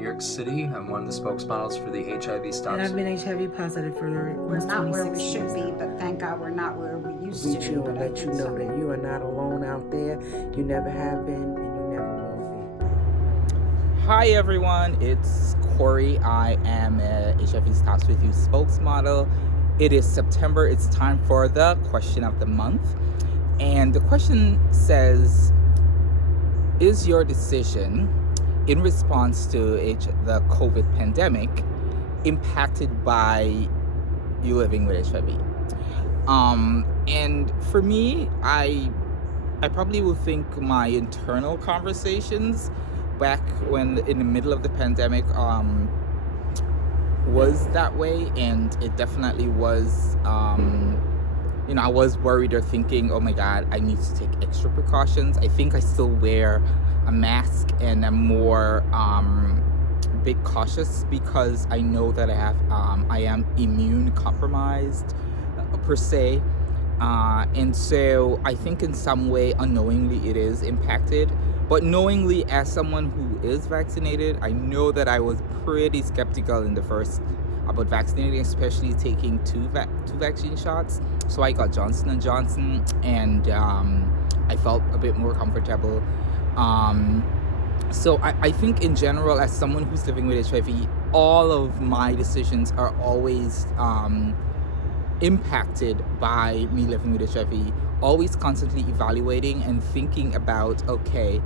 New York City. I'm one of the spokesmodels for the HIV Stops. And I've been HIV positive for We're almost not where we 26 should years be, now. but thank God we're not where we used to Reach be. you But and I let you think know so. that you are not alone out there. You never have been and you never will be. Hi everyone, it's Korey. I am a HIV Stops With You spokesmodel. It is September. It's time for the question of the month. And the question says, is your decision in response to the COVID pandemic impacted by you living with HIV? And for me, I probably will think my internal conversations back when in the middle of the pandemic was that way, and it definitely was. I was worried or thinking, oh my God, I need to take extra precautions. I think I still wear a mask and I'm more bit cautious because I know that I am immune compromised per se. And so I think in some way unknowingly it is impacted, but knowingly as someone who is vaccinated, I know that I was pretty skeptical in the first about vaccinating, especially taking two vaccine shots. So I got Johnson & Johnson, and I felt a bit more comfortable. So I think in general, as someone who's living with HIV, all of my decisions are always impacted by me living with HIV, always constantly evaluating and thinking about, okay,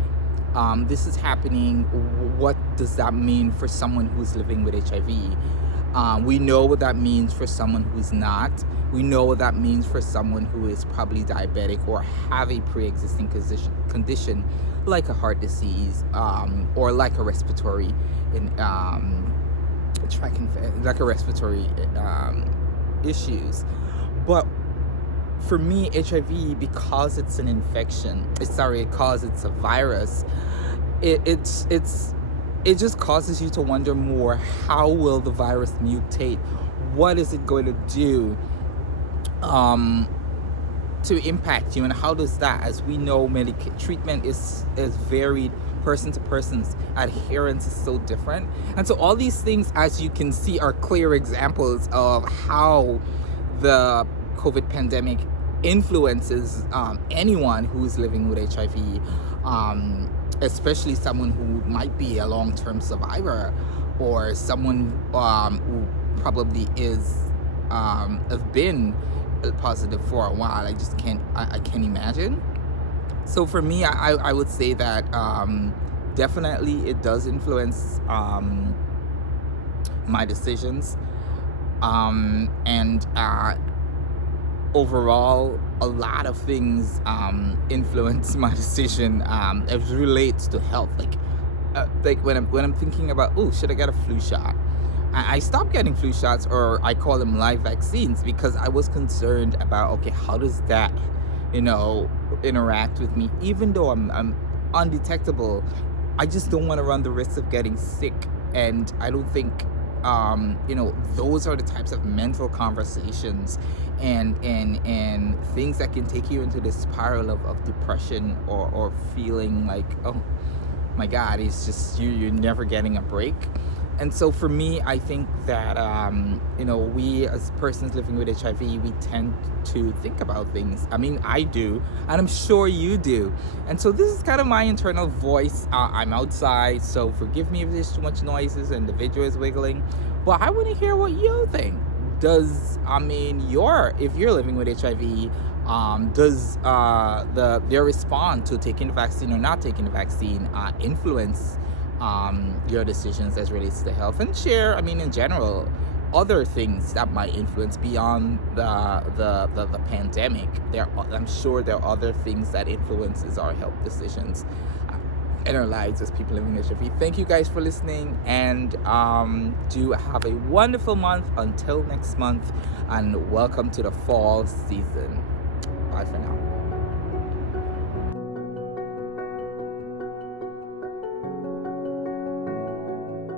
this is happening, what does that mean for someone who's living with HIV? We know what that means for someone who's not. We know what that means for someone who is probably diabetic or have a pre-existing condition like a heart disease, or like a respiratory issues. But for me, HIV, because it's an infection, because it's a virus, it just causes you to wonder more, how will the virus mutate? What is it going to do to impact you? And how does that, as we know, treatment is varied person to person's adherence is so different. And so all these things, as you can see, are clear examples of how the COVID pandemic influences anyone who's living with HIV, especially someone who might be a long-term survivor, or someone who probably have been positive for a while. I can't imagine. So for me, I would say that definitely it does influence my decisions, and overall, a lot of things influence my decision as it relates to health. Like when I'm thinking about, oh, should I get a flu shot? I stopped getting flu shots, or I call them live vaccines, because I was concerned about, okay, how does that, interact with me? Even though I'm undetectable, I just don't want to run the risk of getting sick. And I don't think those are the types of mental conversations and things that can take you into this spiral of depression, or feeling like, oh my God, it's just you're never getting a break. And so for me, I think that we as persons living with HIV, we tend to think about things. I mean, I do, and I'm sure you do. And so this is kind of my internal voice. I'm outside, so forgive me if there's too much noises and the video is wiggling, but I want to hear what you think. If you're living with HIV, does their response to taking the vaccine or not taking the vaccine influence your decisions as relates to health? And share, in general, other things that might influence beyond the pandemic. I'm sure there are other things that influences our health decisions in our lives as people living with HIV. Thank you guys for listening, and do have a wonderful month until next month, and welcome to the fall season. Bye for now.